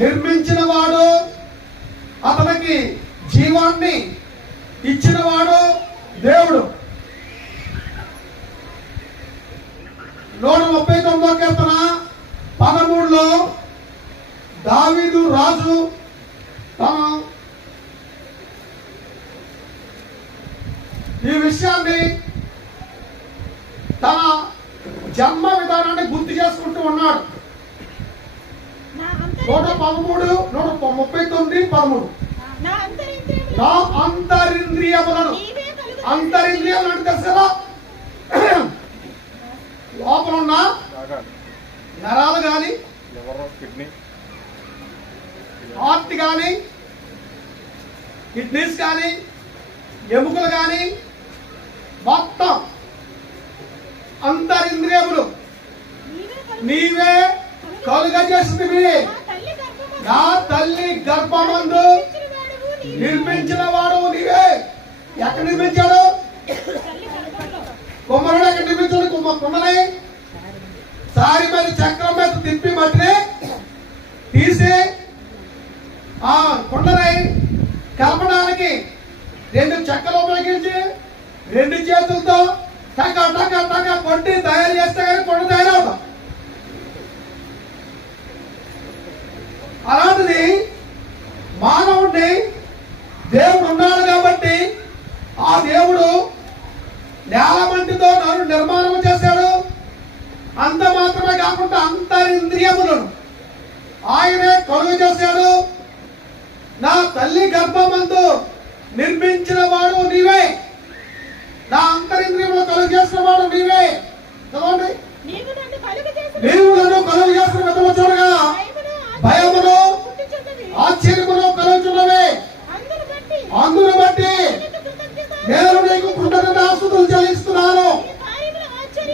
నిర్మించిన వాడు, అతనికి జీవాన్ని ఇచ్చినవాడు దేవుడు. 139వ కీర్తన 13లో దావీదు రాజు ఈ విషయాన్ని తన జన్మ విధానాన్ని గుర్తు చేసుకుంటూ ఉన్నాడు. 113, 139, 13 నా అంతరింద్రియములను, అంతరింద్రియాలు అంటే తెలుసు కదా, లోపల ఉన్న నరాలు కానీ, హార్ట్ కానీ, కిడ్నీస్ కానీ, ఎముకలు కానీ, మొత్తం అంతరింద్రియములు నీవే కలుగజేసినవి. నా తల్లి గర్భమందు నిర్మించిన వాడు నీవే. ఎక్కడ నిర్మించాడు? కుమ్మరుడు ఎక్కడ నిర్మించాడు? కుండని సారి మీద చక్రం మీద తిప్పి మట్టిని తీసి ఆ కుండని కలపడానికి 2 చెక్కలు ఉపయోగించి 2 చేతులతో టక టక టక కొట్టి తయారు చేస్తే కానీ కుండ తయారవుతాం. అలాంటిది మానవుడిని దేవుడు ఉన్నాడు కాబట్టి ఆ దేవుడు నేలమంటితో నన్ను నిర్మాణం చేశాడు. అంత మాత్రమే కాకుండా అంతరింద్రియములను ఆయనే కలుగు చేశాడు. నా తల్లి గర్భమందు నిర్మించిన వాడు నీవే, నా అంతరింద్రియములు కలుగు చేసిన వాడు నీవే. చదవండి. నీవు నన్ను కలుగు చేసిన విధము చూడగా భయమును ఆశ్చర్యమును కలుగుతున్నవే. అందును బట్టి నేను నీకు కృతజ్ఞతాస్తుతులు చెల్లిస్తున్నాను.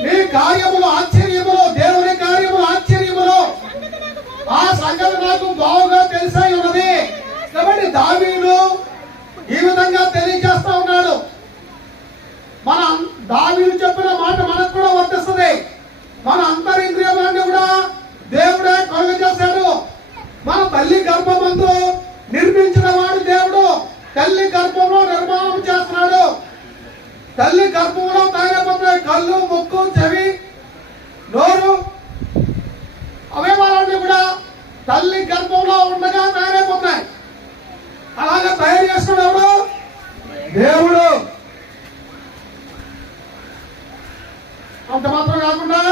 నీ కార్యములు ఆశ్చర్యములు, దేవుని కార్యములు ఆశ్చర్యములు. ఆ సంగతి నాకు బాగా తెలిసై ఉన్నది. కాబట్టి దావీదు ఈ విధంగా తెలియజేస్తా ఉన్నాడు. మన దావీదు చెప్పిన మాట మనకు కూడా వర్తిస్తుంది. మన అంతరింద్రియములన్నీ కూడా దేవుడే కలుగ చేశాడు. మన తల్లి గర్భమందు నిర్మించిన వాడు దేవుడు. తల్లి గర్భంలో నిర్మాణం చేస్తున్నాడు. తల్లి గర్భంలో తయారైపోతున్నాయి కళ్ళు, ముక్కు, చెవి, నోరు, అవయవాలన్నీ కూడా తల్లి గర్భంలో ఉండగా తయారైపోతున్నాయి. అలాగా తయారు చేస్తున్నాడు ఎవడు? దేవుడు. అంత మాత్రం కాకుండా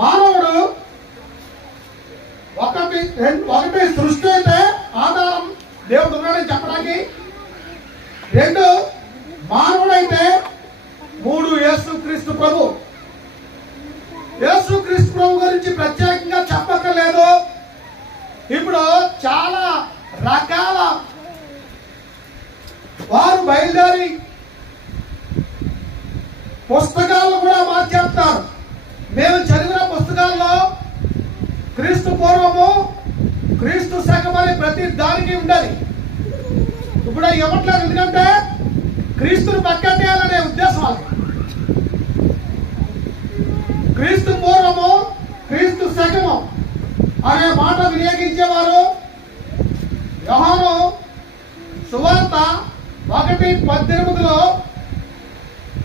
మానవుడు ఒకటి సృష్టి అయితే ఆధారం దేవుడు ఉన్నాడని చెప్పడానికి, 2 మానవుడైతే, 3 యేసుక్రీస్తు ప్రభు. యేసుక్రీస్తు ప్రభు గురించి ప్రత్యేకంగా చెప్పక్కర్లేదు. ఇప్పుడు చాలా రకాల వారు బయలుదేరి పుస్తకాలను కూడా మార్చేస్తారు. మేము చదివిన పుస్తకాల్లో క్రీస్తు పూర్వము, క్రీస్తు శకమని ప్రతి దానికి ఉండాలి. ఇప్పుడు ఇవ్వట్లేదు, ఎందుకంటే క్రీస్తుని పక్కట్టేయాలనే ఉద్దేశం వాళ్ళకి. క్రీస్తు పూర్వము, క్రీస్తు శకము అనే మాట వినియోగించేవారు. యోహాను సువార్త 1:18లో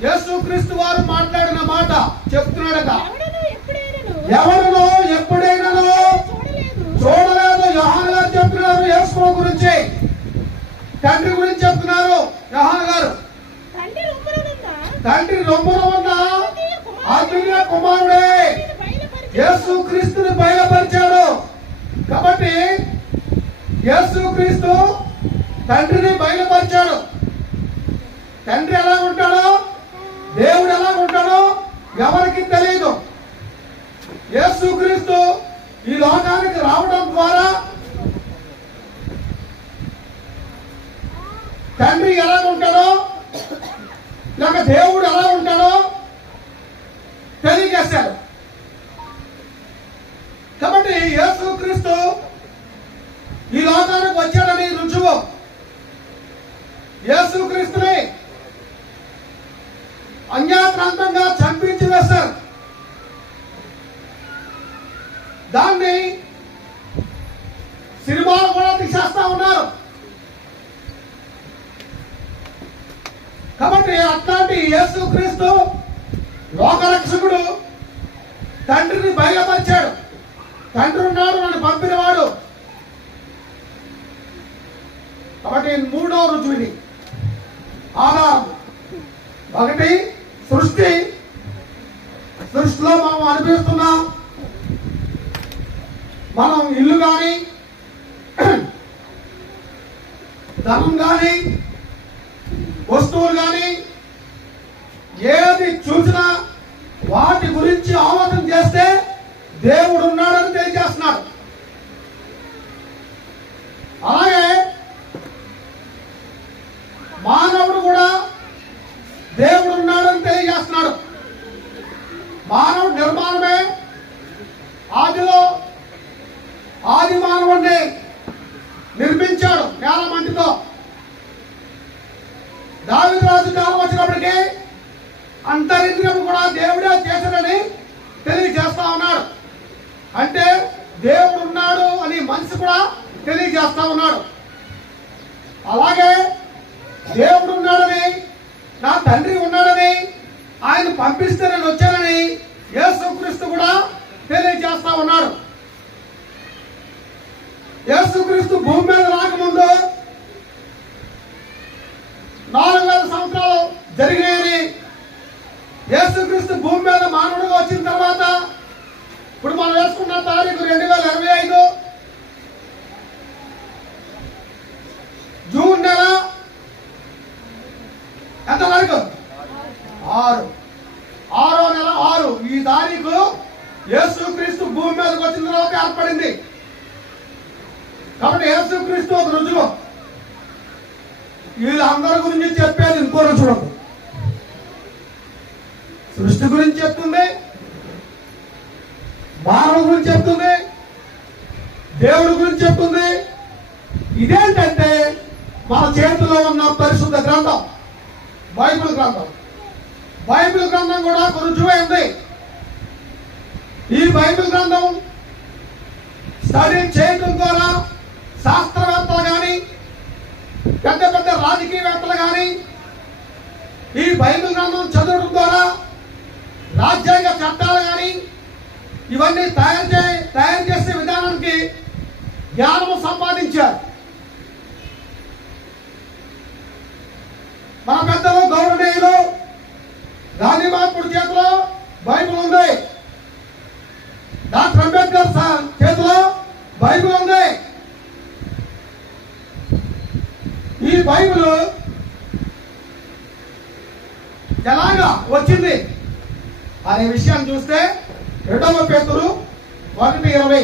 యేసుక్రీస్తు వారు మాట్లాడిన మాట చెప్తున్నాడట. ఎవరునో ఎప్పుడైనానో చూడలేదు. యోహాను గారు చెప్తున్నారు యేసు గురించి, తండ్రి గురించి చెప్తున్నారు యోహాను గారు. తండ్రి రొమ్మున ఉన్న ఆత్మీయ కుమారుడే యేసుక్రీస్తుని బయలుపరిచాడు. కాబట్టి యేసుక్రీస్తు తండ్రిని బయలుపరిచాడు. తండ్రి ఎలా ఉంటాడో, దేవుడు ఎలా ఉంటాడో ఎవరికి తెలియదు. యేసుక్రీస్తు ఈ లోకానికి రావడం ద్వారా తండ్రి ఎలా ఉంటాడో, లేక దేవుడు ఎలా ఉంటాడో తెలియజేశాడు. కాబట్టి యేసుక్రీస్తు ఈ లోకానికి వచ్చాడని రుజువు. యేసుక్రీస్తుని అన్యాక్రాంతంగా చంపించి వేశారు. తండ్రి ఉన్నాడు, నన్ను పంపినవాడు. కాబట్టి మూడో రుజువుని ఆధారం ఒకటి సృష్టిలో మనం అనిపిస్తున్నాం. మనం ఇల్లు కానీ ధనం కానీ వస్తువులు కానీ ఏది చూసినా వాటి గురించి ఆలోచన చేస్తే దేవుడు ఉన్నాడని తెలియజేస్తున్నాడు. అలాగే మానవుడు కూడా దేవుడు ఉన్నాడని తెలియజేస్తున్నాడు. మానవుడు నిర్మాణమే. ఆది మానవుడిని నిర్మించాడు నేల మంటితో. దావీదు రాజు కాలం వచ్చినప్పటికీ అంతరింద్రియం కూడా దేవుడే చేశాడని తెలియజేస్తా ఉన్నాడు. అంటే దేవుడు ఉన్నాడు అని మనిషి కూడా తెలియజేస్తా ఉన్నాడు. అలాగే దేవుడు ఉన్నాడని, నా తండ్రి ఉన్నాడని, ఆయన పంపిస్తే నేను వచ్చానని యేసుక్రీస్తు కూడా తెలియజేస్తా ఉన్నాడు. యేసుక్రీస్తు భూమి మీద రాకముందు 4000 సంవత్సరాలు జరిగినాయని, యేసుక్రీస్తు భూమి మీద మానవుడిగా వచ్చిన తర్వాత ఇప్పుడు మనం వేసుకున్న తారీఖు 2025 జూన్ నెల ఎంత తారీఖు? 6వ నెల 6 ఈ తారీఖు యేసుక్రీస్తు భూమి మీదకి వచ్చిన తర్వాత ఏర్పడింది. కాబట్టి యేసుక్రీస్తు ఒక రుజువు. వీళ్ళందరి గురించి చెప్పేది ఇంకో రుజువు. సృష్టి గురించి చెప్తుంది, మానవుడి గురించి చెప్తుంది, దేవుడి గురించి చెప్తుంది. ఇదేంటంటే మన చేతిలో ఉన్న పరిశుద్ధ గ్రంథం బైబిల్ గ్రంథం. బైబిల్ గ్రంథం కూడా ఒక రుజువే ఉంది. ఈ బైబిల్ గ్రంథం స్టడీ చేయడం ద్వారా శాస్త్రవేత్తలు కానీ పెద్ద పెద్ద రాజకీయవేత్తలు కానీ ఈ బైబిల్ గ్రంథం చదవడం ద్వారా రాజ్యాంగ చట్టాలు కానీ ఇవన్నీ తయారు చేసే విధానానికి జ్ఞానము సంపాదించారు. మన పెద్దలు గౌరవనీయులు గాంధీ మహాత్ముడి చేతిలో బైబిల్ ఉంది. డాక్టర్ అంబేద్కర్ చేతిలో బైబిల్ ఉంది. ఈ బైబిల్ ఎలాగా వచ్చింది అనే విషయాన్ని చూస్తే 2వ పేతురు 1:20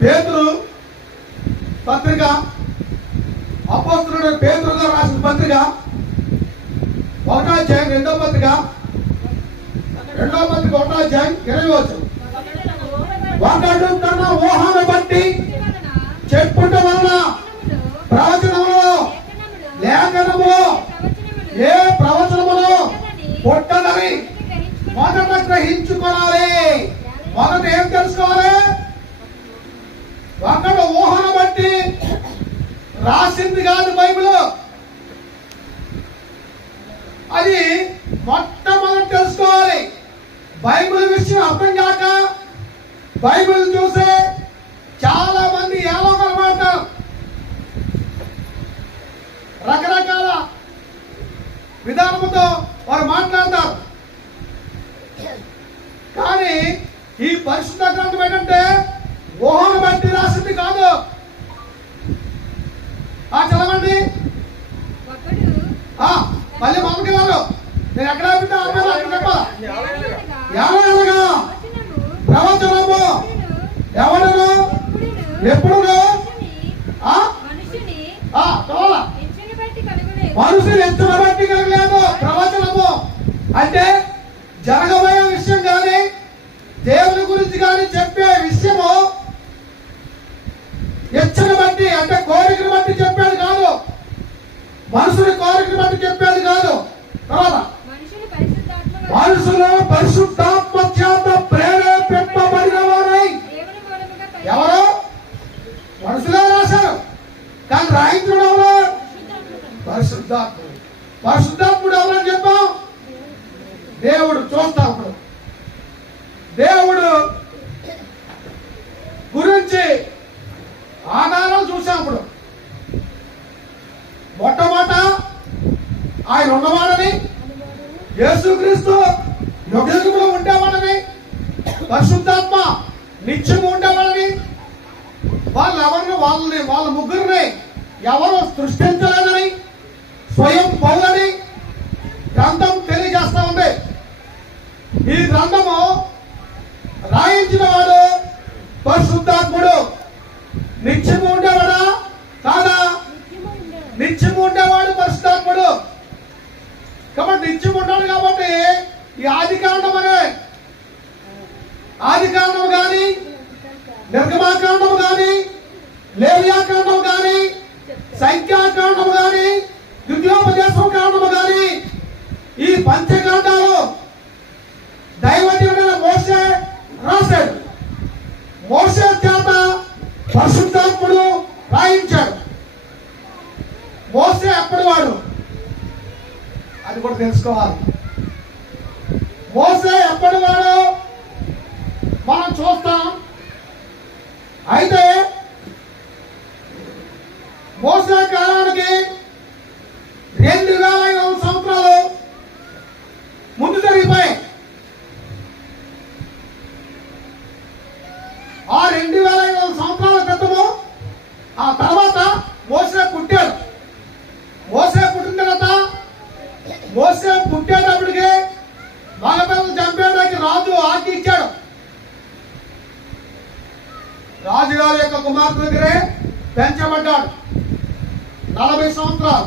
పేతురు పత్రిక, అపోస్తలుడు పేతురు గారు రాసిన పత్రిక 1వ అధ్యాయం 2వ పత్రిక 1వ అధ్యాయం 20 ఒకడు తన ఊహను బట్టి చెప్పుట వలన ప్రవచనములో లేఖనములో ఏ ప్రవచనములో పుట్టదని మొదట గ్రహించుకోవాలి. మొదట ఏం తెలుసుకోవాలి? ఒకడు ఊహను బట్టి రాసింది కాదు బైబిల్. అది మొట్టమొదటి తెలుసుకోవాలి. బైబిల్ విషయం అర్థం కాక బైబిల్ చూసే చాలా మంది ఏలో కనబడతారు. రకరకాల విధానంతో వారు మాట్లాడతారు. కానీ ఈ పరిశుద్ధ గ్రంథం ఏంటంటే ఊహను బట్టి రాసింది కాదు. చదవండి. మళ్ళీ మమ్మకి గారు నేను ఎక్కడ చెప్పాలా? ప్రవచనము ఎవరును ఎప్పుడు మనుషులు ఎత్తున బట్టి కలగలేదు. ప్రవచనము అంటే జరగబోయే విషయం కానీ దేవుని గురించి కానీ చెప్పే విషయము ఎచ్చను బట్టి అంటే కోరికను బట్టి చెప్పేది కాదు. మనుషుని కోరికను బట్టి చెప్పేది కాదు. తర్వాత మనుషులు పరిశుద్ధాత్మ చేత ప్రేరేపింపబడిన వారై ఎవరు? మనుషులే రాశారు. కానీ రాయించడం ఎవరు? పరిశుద్ధాత్ముడు. పరిశుద్ధాత్ముడు ఎవరని చెప్పాం? దేవుడు. చూస్తాం ఇప్పుడు దేవుడు యేసుక్రీస్తు యుగయుగములో ఉండేవాడని, పరిశుద్ధాత్మ నిత్యము ఉండేవాడని, వాళ్ళ ముగ్గురిని ఎవరు సృష్టించలేదని స్వయం పౌలని గ్రంథం తెలియజేస్తా ఉంది. ఈ గ్రంథము రాయించిన వాడు పరిశుద్ధాత్ముడు. నిత్యము ఉండేవాడా కాదా? నిత్యము ఉండేవాడు పరిశుద్ధాత్ముడు. కాబట్టి నిత్యము ఉన్నాడు. కాబట్టి ఈ ఆది కాండం గాని, నిర్గమాకాండం గాని, లేవియాకాండం గాని, సంఖ్యాకాండం గాని, ద్వితీయోపదేశం కాండము గాని, ఈ పంచకాండాలు దైవజనుడైన మోషే రాశాడు. మోషే చేత పరిశుద్ధాత్ముడు రాయించాడు. మోషే ఎప్పటి వాడు అది కూడా తెలుసుకోవాలి. మోషే ఎప్పటి వాడు మనం చూస్తాం. అయితే మోషే కాలానికి 2500 సంవత్సరాలు ముందు జరిగిపోయాయి. ఆ 2500 సంవత్సరాల క్రితము ఆ తర్వాత మోషే పుట్టాడు. మోషే పుట్టిన తర్వాత మోషే పుట్టేటప్పటికి మగపిల్లలు చంపేయడానికి రాజు ఆజ్ఞ ఇచ్చాడు. రాజుగారి యొక్క కుమార్తె దగ్గరే పెంచబడ్డాడు. 40 సంవత్సరాలు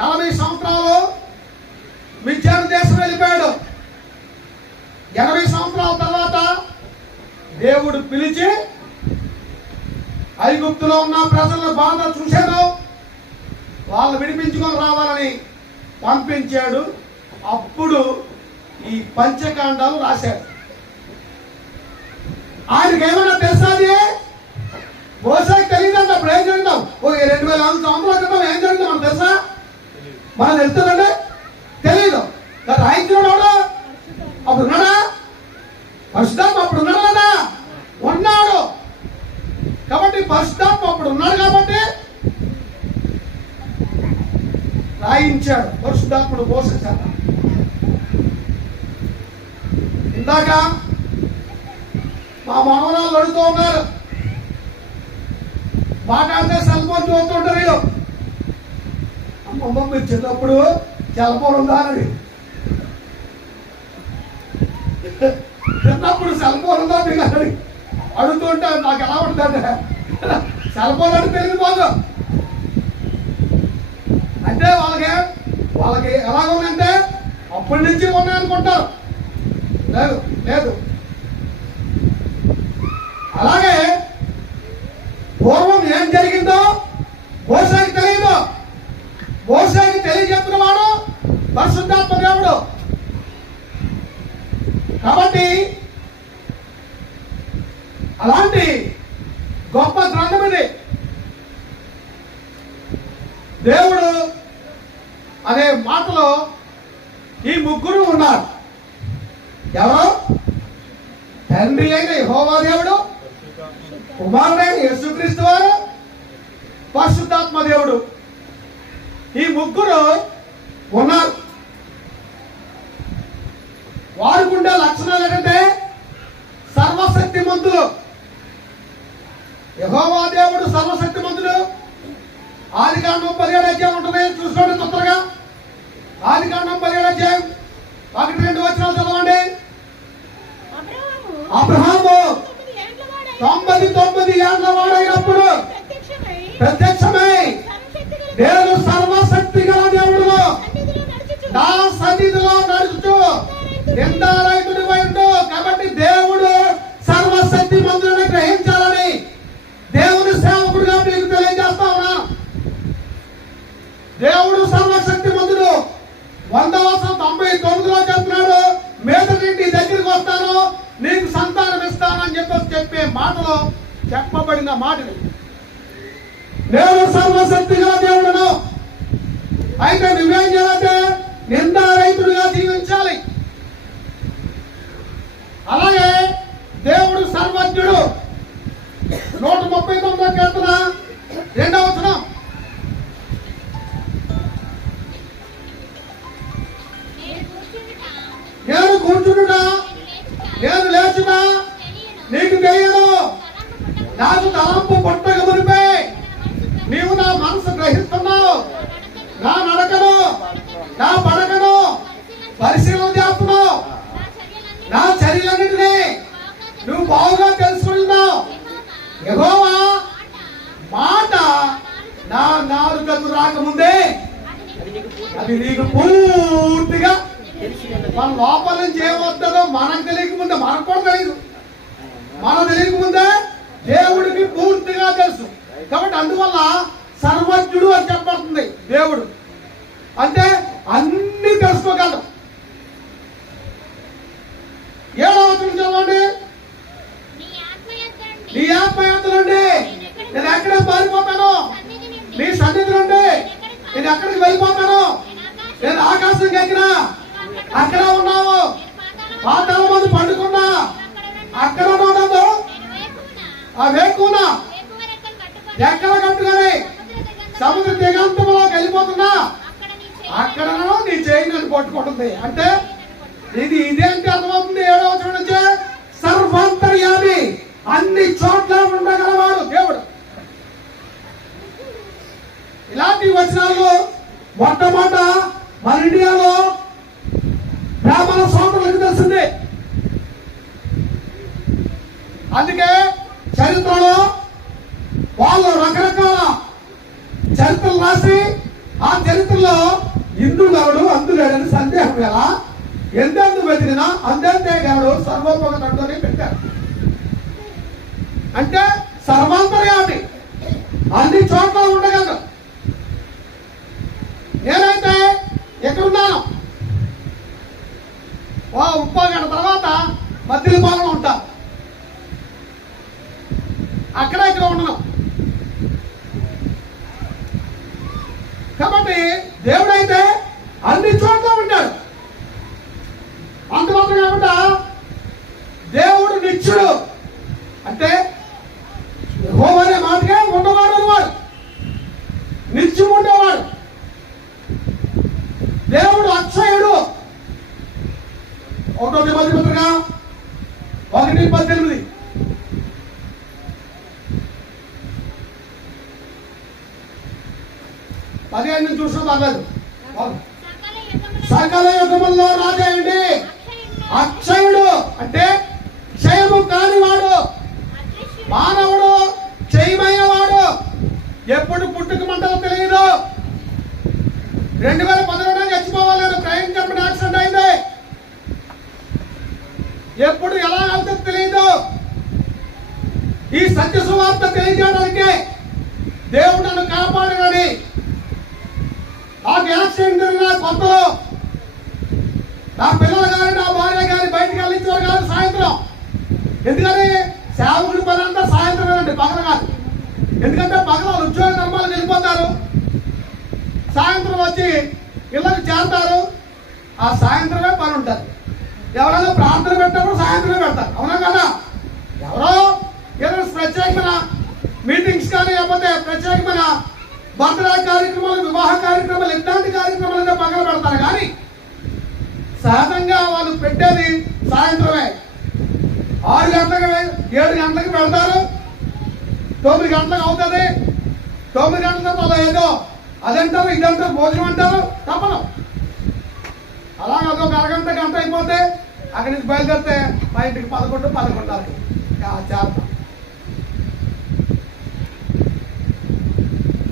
40 సంవత్సరాలు మిద్యాను దేశం వెళ్ళిపోయాడు. 80 సంవత్సరాల తర్వాత దేవుడు పిలిచి ఐగుప్తులో ఉన్న ప్రజల బాధ చూశాను, వాళ్ళు విడిపించుకొని రావాలని పంపించాడు. అప్పుడు ఈ పంచకాండాలు రాశాడు. ఆయనకి ఏమైనా తెలుసా? అది మోషేకి తెలియదండి. అప్పుడు ఏం జరిగిందాం? 2500 సంవత్సరాల క్రితం ఏం జరిగిందో మనకు తెలుసా? మనం తెలుస్తుందండి? తెలీదు. రాయించినాడు అప్పుడు ఉన్నాడా? పరిశుద్ధాత్మ అప్పుడు ఉన్నాడు కదా? ఉన్నాడు. కాబట్టి పరిశుద్ధాత్మ అప్పుడు ఉన్నాడు కాబట్టి రాయించాడు. పరిశుద్ధాత్ముడు మోసేశాడు. ఇందాక మా మనవరాలు అడుగుతూ ఉన్నారు, మాట్లాడితే సెల్ ఫోన్ చూస్తుంటారు వీళ్ళు. అమ్మమ్మ మీరు చిన్నప్పుడు సెల్ ఫోన్ ఉందా అని, చిన్నప్పుడు సెల్ ఫోన్ ఉందా మీకు అని అడుగుతుంటే నాకు ఎలా ఉంటుందంటే, సెల్ ఫోన్ అంటే తెలియదు బాగు. అంటే వాళ్ళకి ఎలాగుందంటే అప్పటి నుంచి ఉన్నాయనుకుంటారు. లేదు లేదు. అలాగే పూర్వం ఏం జరిగిందో మోషేకి తెలియదు. మోషేకి తెలియజెప్పిన వాడు పరిశుద్ధాత్మ దేవుడు. కాబట్టి అలాంటి గొప్ప గ్రంథం ఇది. దేవుడు అనే మాటలో ఈ ముగ్గురు ఉన్నారు. ఎవరు? తండ్రి అయిన యెహోవా దేవుడు, కుమారుడైన యేసుక్రీస్తు వారు, పరిశుద్ధాత్మ దేవుడు. ఈ ముగ్గురు ఉన్నారు. వారికి ఉండే లక్షణాలు ఏంటంటే సర్వశక్తిమంతులు. యెహోవా దేవుడు సర్వశక్తిమంతుడు. ఆదికాండం 17 అధ్యాయం ఉంటుంది, చూసుకోండి తొందరగా. ఆదికాండం 17 అధ్యాయం 1-2 వచనాలు చదవండి. అబ్రహాము 99 ఏళ్ల వాడైనప్పుడు ప్రత్యక్షమై, నేను సర్వశక్తి గల దేవుడును, నా సన్నిధిలో నడుచు నిందారహితుడు ఉండు. కాబట్టి దేవుడు సర్వశక్తి మంతులను గ్రహించాలని దేవుని సేవకుడుగా మీకు తెలియజేస్తా ఉన్నా. దేవుడు సర్వశక్తి మంతుడు. 199లో చెప్తున్నాడు, మీదటి నీ దగ్గరికి వస్తాను, నీకు సంతానం ఇస్తానని చెప్పే మాటలో చెప్పబడిన మాటలు. నేను సర్వశక్తిగా దేవుడును. అయితే నువ్వేం చేయాలంటే నిందారహితుడిగా జీవించాలి. అలాగే దేవుడు సర్వజ్ఞుడు. 139 కీర్తన 2వ వచనం. కూర్చుంటున్నా నేను లేచున్నా నీకు తెలియదు. నాకు తలంపు పుట్టక మునిపే నీవు నా మనసు గ్రహిస్తున్నావు. నా నడకను నా పడకను పరిశీలన చేస్తున్నావు. నా చర్యలన్నింటినీ నువ్వు బాగుగా తెలుసుకుంటున్నావు. యెహోవా మాట నా నాలుకకు రాకముందే అది నీకు పూర్తిగా మన లోపల నుంచి ఏమవుతుందో మనకు తెలియకముందే, మనకు కూడా తెలియదు. మనం తెలియకముందే దేవుడికి పూర్తిగా తెలుసు. కాబట్టి అందువల్ల సర్వజ్ఞుడు అని చెప్పబడుతుంది. దేవుడు అంటే అన్ని తెలుసుకోగలడు. 7వ వచనం చదవండి. నీ ఆత్మయాత్రలుండి నేను ఎక్కడికి పారిపోతాను, నీ సన్నిధి నుండి నేను ఎక్కడికి వెళ్ళిపోతాను. నేను ఆకాశం ఎక్కినా అక్కడ ఉన్నావు, పాతాళ మందు పండుకున్నా అక్కడ ఉండదు. ఆ వేకున్నా ఎక్కడ కట్టుకొని సముద్ర దిగంతంలోకి వెళ్ళిపోతున్నా అక్కడ నీ చేయి నన్ను పట్టుకుంటుంది. అంటే ఇదేంటి అర్థమవుతుంది. 7వ వచనం నుంచి సర్వాంతర్యామి, అన్ని చోట్ల ఉండగలవాడు దేవుడు. ఇలాంటి వచనాలు మొట్టమొదట మన ఇండియాలో బ్రాహ్మణ సోదరులకు తెలిసింది. అందుకే చరిత్రలో వాళ్ళు రకరకాల చరిత్రలు రాసి ఆ చరిత్రలో ఇందుగలడు అందులేడని సందేహం ఎలా ఎందెందు వెతికినా అందంతే గలడు సర్వోపగతుడని పెట్టారు. అంటే సర్వాంతర్యామి, అన్ని చోట్ల ఉండగలడు. నేనైతే ఎక్కడున్నాను, ఉప్పాగడ తర్వాత మద్దిలపాలెంలో ఉంటా. అక్కడ ఇక్కడ ఉండను. కాబట్టి దేవుడైతే అన్ని చోట్ల ఉంటాడు. అంతమాత్రం కాకుండా దేవుడు నిత్యుడు. అంటే యెహోవా అనే మాటగా ఉండవాడు అనేవాడు, నిత్యం ఉండేవాడు. దేవుడు అక్షయుడు. 1వ తిమోతి పత్రిక 1:18 15 చూసిన పర్లేదు. సకల యుగముల్లో రాజాయండి అక్షయుడు. అంటే క్షయము కానివాడు, మానవుడు క్షయమైన వాడు. ఎప్పుడు పుట్టుక మంటలో తెలియదు. 2012 చచ్చిపోవాలి, ట్రైన్ కంపెనీ యాక్సిడెంట్ అయింది. ఎప్పుడు ఎలా అవుతుందో తెలియదు. ఈ సత్య సువార్త తెలియజేయడానికి దేవుడు నన్ను కాపాడని. నాకు యాక్సిడెంట్ జరిగిన కొత్తలో నా పిల్లలు కానీ నా భార్య కానీ బయటకు వెళ్ళించేవారు కాదు సాయంత్రం. ఎందుకని సేవకుడి పని అంతా సాయంత్రం అండి, పగల కాదు. ఎందుకంటే పగల ఉద్యోగ ధర్మాలకు వెళ్ళిపోతారు, సాయంత్రం వచ్చి ఇళ్ళకి చేరతారు. ఆ సాయంత్రమే పని ఉంటుంది. ఎవరైనా ప్రార్థన పెట్టినప్పుడు సాయంత్రమే పెడతారు, అవునా కదా. ఎవరో ఏదైనా ప్రత్యేకమైన మీటింగ్స్ కానీ లేకపోతే ప్రత్యేకమైన బర్త్డే కార్యక్రమాలు, వివాహ కార్యక్రమాలు, ఇట్లాంటి కార్యక్రమాలు పగల పెడతారు. కానీ సహజంగా వాళ్ళు పెట్టేది సాయంత్రమే. 6 గంటలకు 7 గంటలకు పెడతారు, 9 గంటలకు అవుతుంది. 9 గంటల తర్వాత ఏదో అదంటారు ఇదంటారు భోజనం అంటారు, తప్పదు. అలాగే అదొక అరగంట గంట అయిపోతే అక్కడి నుంచి బయలుదేరితే మా ఇంటికి 11 చేస్తాం.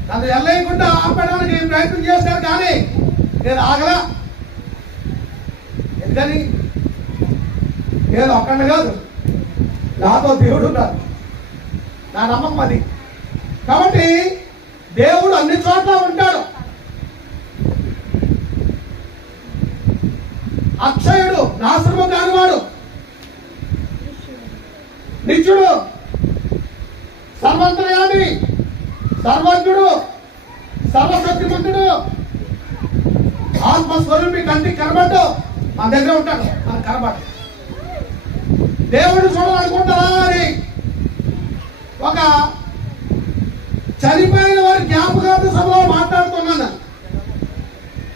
నన్ను వెళ్ళకుండా ఆపడానికి ప్రయత్నం చేశారు కానీ నేను ఆగలా. ఎందుకని నేను ఒక్కడిని కాదు, నాతో దేవుడు ఉన్నాడు. నా నమ్మకం అది. కాబట్టి దేవుడు అన్ని చోట్ల ఉంటాడు. అక్షయుడు, నాశనము కానివాడు, నిత్యుడు, సర్వంతర్యామి, సర్వజ్ఞుడు, సర్వశక్తిమంతుడు, ఆత్మస్వరూపి, కంటికి కనబడ్డు మన దగ్గర ఉంటాడు. మనకు కనబడ్డు. దేవుడు చూడాలనుకుంటారా అని ఒక చనిపోయిన వారి జ్ఞాపకార్థ సభలో మాట్లాడుతున్నాను.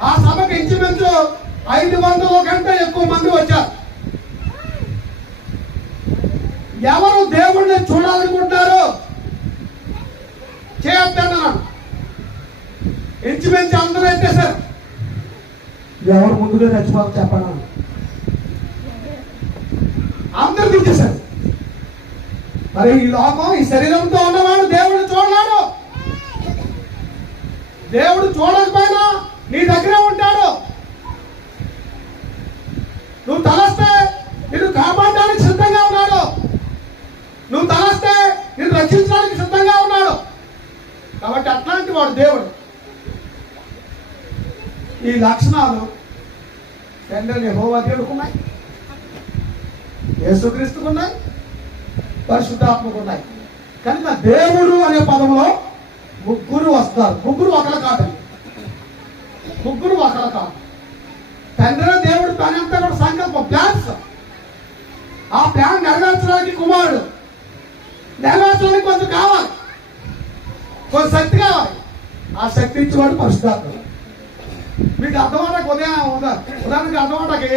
ఆ సభకు ఇంచుమించు 500 కంటే ఎక్కువ మంది వచ్చారు. ఎవరు దేవుణ్ణి చూడాలనుకుంటున్నారు చేయొద్దన్నాను. ఇంచుమించు అందరూ ఎత్తేసారు. ఎవరు ముందుగా చచ్చిపోతారు చెప్పండి. అందరూ దించేశారు. మరి ఈ లోకం ఈ శరీరంతో ఉన్నవాడు దేవుడిని చూడలేడు. దేవుడు చూడకపోయినా నీ దగ్గరే ఉంటాడు. నువ్వు తలస్తే నిన్ను కాపాడడానికి సిద్ధంగా ఉన్నాడు. నువ్వు తలస్తే నిన్ను రక్షించడానికి సిద్ధంగా ఉన్నాడు. కాబట్టి అట్లాంటి వాడు దేవుడు. ఈ లక్షణాలు తండ్రి యెహోవా దేవుడుకున్నాయి, యేసుక్రీస్తుకున్నాయి, పరిశుద్ధాత్మకున్నాయి. కనుక దేవుడు అనే పదంలో ముగ్గురు వస్తారు. ముగ్గురు ఒకరు కాదండి, ముగ్గురు ఒకరు కాదు. తండ్రి దేవుడు తనంతా కూడా సంకల్పం, ప్లాన్స్. ఆ ప్లాన్ నెరవేర్చడానికి కుమారుడు, నెరవేర్చడానికి కొంచెం కావాలి, కొంచెం శక్తి కావాలి. ఆ శక్తి ఇచ్చేవాడు పరిశుద్ధాత్మ. మీకు అర్థమవుతాకి ఉదాహరణకి అర్థమవుతాకి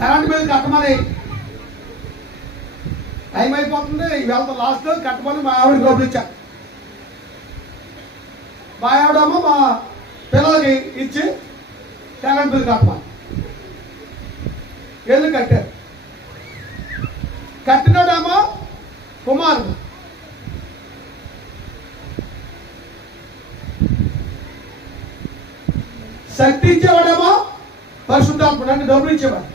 కరెంట్ బిల్ కట్టమని టైం అయిపోతుంది, ఇవాళ లాస్ట్ కట్టమని మా ఆవిడకి డబ్బులు ఇచ్చా. మా ఆవిడేమో మా పిల్లలకి ఇచ్చి కరెంట్ బిల్ కట్టమని వెళ్ళి కట్టారు. కట్టినోడేమో కుమారుడు, శక్తి ఇచ్చేవాడేమో పరిశుద్ధాత్ముడు, అంటే డబ్బులు ఇచ్చేవాడు.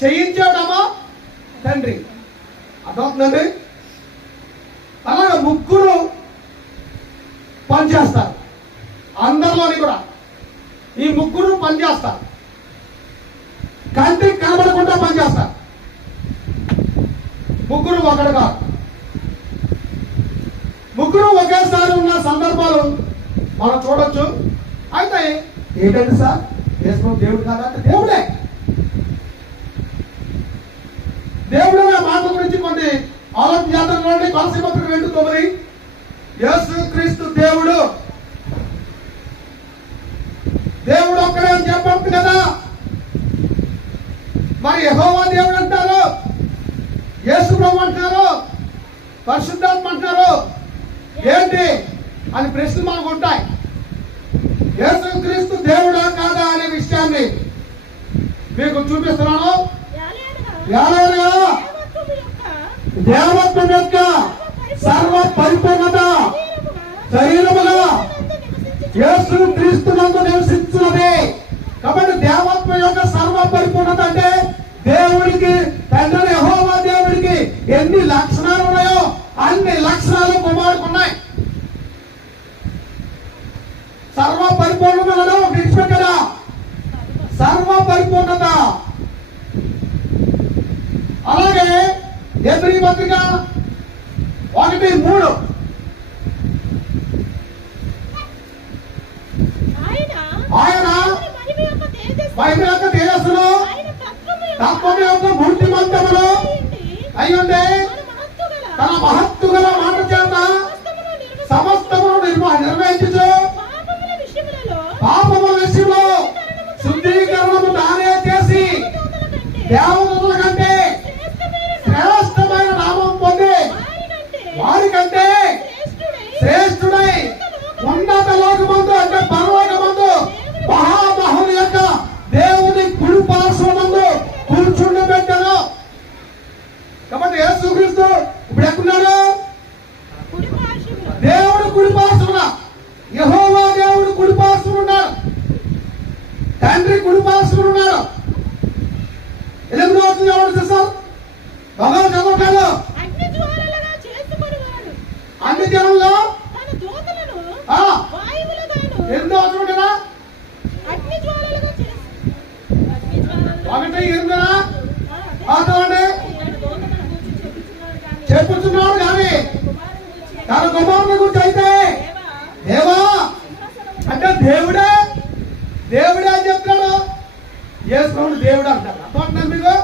చేయించేవాడేమో తండ్రి. అర్థమవుతుందండి? అలాగే ముగ్గురు పనిచేస్తారు అందరిలోని కూడా. ఈ ముగ్గురు పనిచేస్తారు, కంటికి కనబడకుండా పనిచేస్తారు. ముగ్గురు ఒకడు కాదు. ముగ్గురు ఒకేసారి ఉన్న సందర్భాలు మనం చూడొచ్చు. అయితే ఏంటంటే సార్ యేసు దేవుడు కాదంటే దేవుడే. దేవుడు అనే మాట గురించి కొన్ని ఆలోచన చేద్దాం. కొలసీ పత్రిక 2:9 యేసుక్రీస్తు దేవుడు, దేవుడు ఒక్కడే అని చెప్పొద్దు కదా. మరి యెహోవా దేవుడు అంటారు, యేసు ప్రభు అంటారు, పరిశుద్ధాత్మ అంటారు. ఏంటి అని ప్రశ్నలు మనకు ఉంటాయి. యేసుక్రీస్తు దేవుడా కాదా అనే విషయాన్ని మీకు చూపిస్తున్నాను. దేవత్వం యొక్క సర్వ పరిపూర్ణత శరీరముగా యేసుక్రీస్తునందు నివసించున్నది. కాబట్టి దేవత్వం యొక్క సర్వ పరిపూర్ణత అంటే దేవుడికి, తండ్రి యెహోవా దేవుడికి ఎన్ని లక్షణాలు ఉన్నాయో అన్ని లక్షణాలు కుమారుడికి ఉన్నాయి. సర్వ పరిపూర్ణతలో విడిచిపెట్టదా, సర్వ పరిపూర్ణత. అలాగే హెబ్రీ పత్రిక 1:3 ఆయన మహిమ యొక్క తేజస్సులో తత్వం యొక్క మూర్తిమంతములో అయ్యుండే తన మహత్తు గల మాట చేత సమస్తమును నిర్వహించు పాపముల విషయంలో శుద్ధీకరణము తానే చేసి దేవతల కంటే శ్రేష్టమైన నామం పొంది వారికంటే శ్రేష్ఠుడై ఉన్నత లోకమందు అంటే పరలోకమందు మహామహుని యొక్క దేవుని కుడి పార్శ్వమందు కూర్చుండబెట్టాను. కాబట్టి యేసుక్రీస్తు ఇప్పుడు ఎక్కడున్నాడు? దేవుడు కుడి పార్శ్వమున, యెహోవా దేవుడు కుడి పార్శ్వమున ఉన్నాడు, తండ్రి కుడి పార్శ్వమున ఉన్నాడు. 8వ వచనం ఎవరు చూస్తారు? భగవాన్ చదవట్లేదు. అన్ని జనంలో 8వ వచనం కదా, 1:8 అర్థమండి చెప్పుతున్నాడు. కానీ తన కుమారుని గురించి అయితే దేవా అంటే దేవుడే, దేవుడే అని చెప్తాడు. యేసు దేవుడు అంటారు. అర్థమవుతుంది మీకు?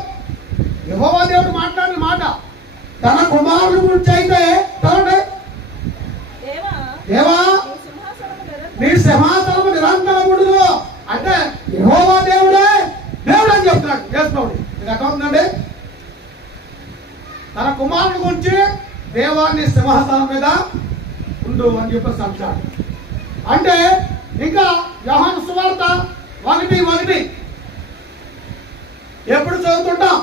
యెహోవా దేవుడు మాట్లాడిన మాట. తన కుమారుని గురించి అయితే చదవండి, దేవా నీ సింహాసనము నిరంతరముండును అంటే యెహోవా దేవుడు అర్థమవుతుందండి? తన కుమారుని గురించి దేవాన్ని సింహాసనం మీద ఉండు అని చెప్పేసి అంటాడు. అంటే ఇంకా యోహాను సువార్త 1:1 ఎప్పుడు చదువుతుంటాం?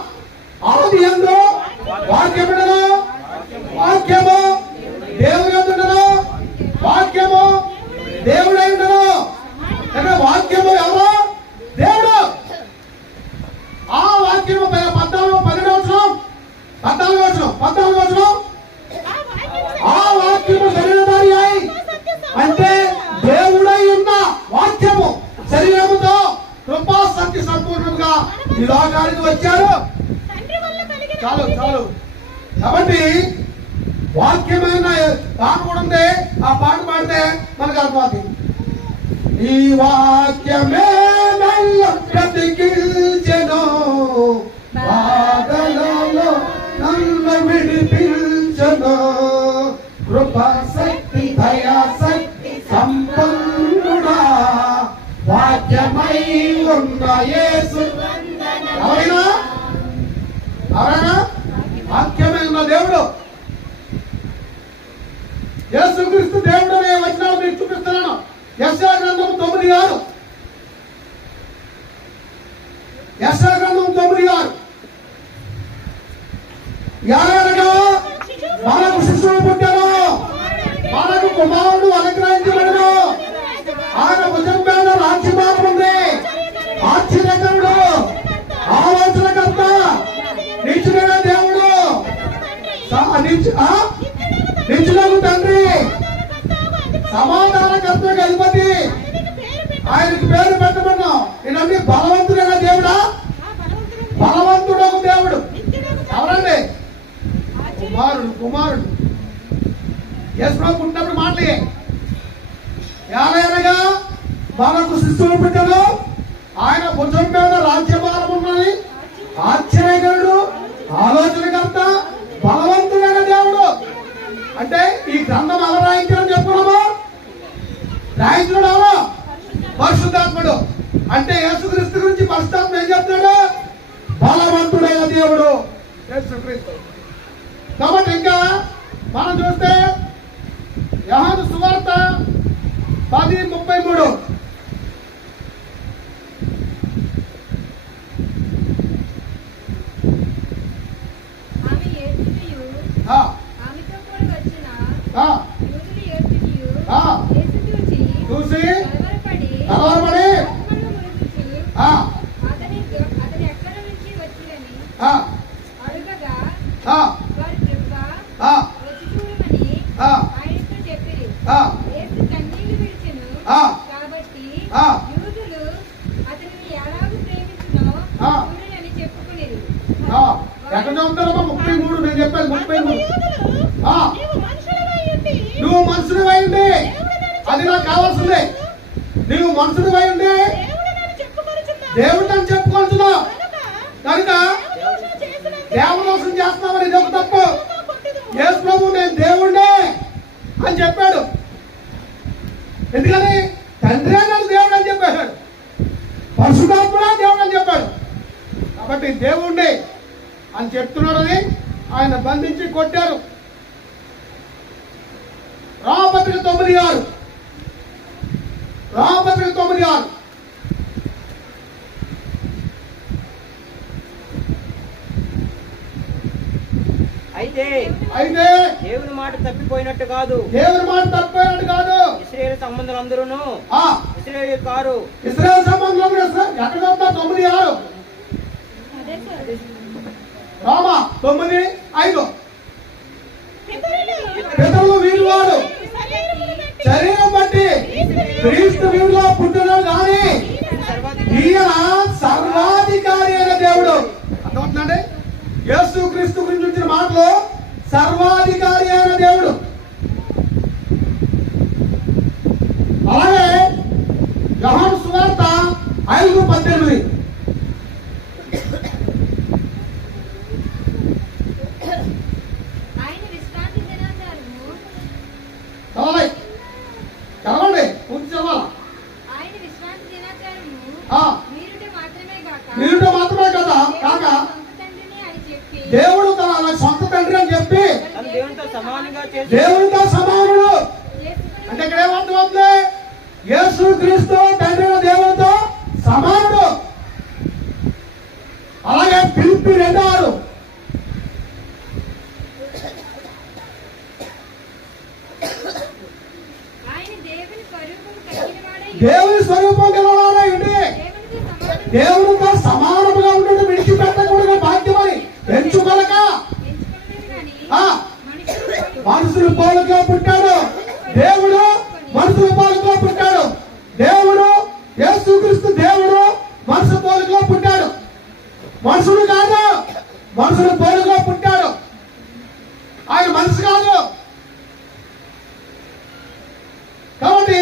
ఆది యందు వాక్యముండెను, వాక్యము దేవుని యందు ఉండెను, వాక్యము దేవుడై ఉండెను. అంటే వాక్యము ఎవరు? దేవుడు. ఆ వాక్యము 14 ఆ వాక్యము శరీరధారి అయి, అంటే దేవుడై ఉన్న వాక్యము శరీరముతో కృపా సత్య సంపూర్ణంగా ఈ లోకానికి వచ్చారు. చాలు చాలు. కాబట్టి వాక్యమైన పాట కూడా ఉంది. ఆ పాట పాడితే మనకు అర్థమవుతుంది. ఈ వాక్యమే నన్ను బ్రతికించెను, బాధలలో నన్ను విడిపించెను, కృపా శక్తి దయా శక్తి సంపన్నుడా వాక్యమై ఉన్న యేసు. ఎవరైనా వాక్యమై ఉన్న దేవుడు యేసుక్రీస్తు దేవుడు అనే వచనాలు మీకు చూపిస్తున్నాను. యెషయా గ్రంథం 9:6. యెషయా గ్రంథం 9:6. యారగా మనకు శిశువు పుట్టాను, మనకు కుమారుడు అనుగ్రహించబడను, ఆయన భుజం మీద రాజ్యభారం ఉంది, ఆశ్చర్యకరుడు, ఆలోచనకర్త, నిత్యుడైన దేవుడు, నిత్యులకు తండ్రి, సమాధానకర్తకు అధిపతి, ఆయనకి పేరు పెట్టమన్నాం. ఇవన్నీ బలవంతుడైన దేవుడా? బలవంతుడకు దేవుడు ఎవరండి? కుమారుడు. యేసుప్రభు పుట్టినప్పుడు మాటలే. ఏలయనగా మనకు శిశువు పుట్టెను, ఆయన భుజం మీద రాజ్యభారం ఉన్నది, ఆశ్చర్యకరుడు, ఆలోచనకర్త, బలవంతుడైన దేవుడు. అంటే ఈ గ్రంథం ఎవరు రాయించారని చెప్పుకున్నాము? రాయించడం ఎవరు? పరిశుద్ధాత్ముడు. అంటే యేసుక్రీస్తు గురించి పరిశుద్ధాత్మ ఏం చెప్తాడు? బలవంతుడైన దేవుడు యేసుక్రీస్తు. కాబట్టి ఇంకా మనం చూస్తే యోహాను సువార్త 10:33. చూసి కలవరపడి ఎక్కడ చదువుతారమ్మా? 33 నేను చెప్పాను. 33 నువ్వు మనుషుడు అయింది, అది నాకు కావాల్సిందే. నువ్వు మనుషుడు అయింది, దేవుడు అని చెప్పుకొచ్చున్నావు కనుక దేవదోషం చేస్తున్నామని ఇది ఒక తప్పు. యేసు ప్రభు నేను దేవుడే అని చెప్పాడు. ఎందుకని? తండ్రి నన్ను దేవుడు అని చెప్పాడు, పరిశుద్ధాత్ముడా దేవుడు అని చెప్పాడు. కాబట్టి దేవుడే అని చెప్తున్నాడని ఆయన బంధించి కొట్టారు. రామపత్రిక 9:6. రామపత్రిక 9:6. అయితే దేవుని మాట తప్పిపోయినట్టు కాదు, ఇశ్రాయేలు సంబంధులందరూ ఇశ్రాయేలు కారు. ఇశ్రాయేలు సంబంధులందరూ ఎక్కడ 9:6. రామ 9:5. పితరులు వీరు వారు శరీరం బట్టి క్రీస్తు వీరిలో పుట్టిన కానీ ఈయన సర్వాధికారి అయిన దేవుడు. అర్థమవుతుందండి? యేసు క్రీస్తు గురించి వచ్చిన మాటలో సర్వాధికారి అయిన దేవుడు. అలాగే యోహాను సువార్త 5:18. చదవండి, పూర్తి చదవాలి. మీరుట మాత్రమే కదా కాక సమానంగా చేసి దేవునితో సమానుడు అంటే ఇక్కడ ఏమర్థమవుతుంది? యేసుక్రీస్తు తండ్రి అయిన దేవునితో సమానుడు. అలాగే ఫిలిప్పీ 2:6 దేవుని స్వరూపం గలవాడై ఉండి దేవునితో సమానముగా ఉండడం విడిచిపెట్టకూడదు భాగ్యమని ఎంచుకొనక మనుషుల పోలికలో పుట్టాడు. దేవుడు మనుషుల పోలికలో పుట్టాడు. దేవుడు యేసుక్రీస్తు దేవుడు మనుషుల పోలికలో పుట్టాడు. మనుషుడు కాదు, మనుషుల పోలికలో పుట్టాడు. ఆయన మనిషి కాదు. కాబట్టి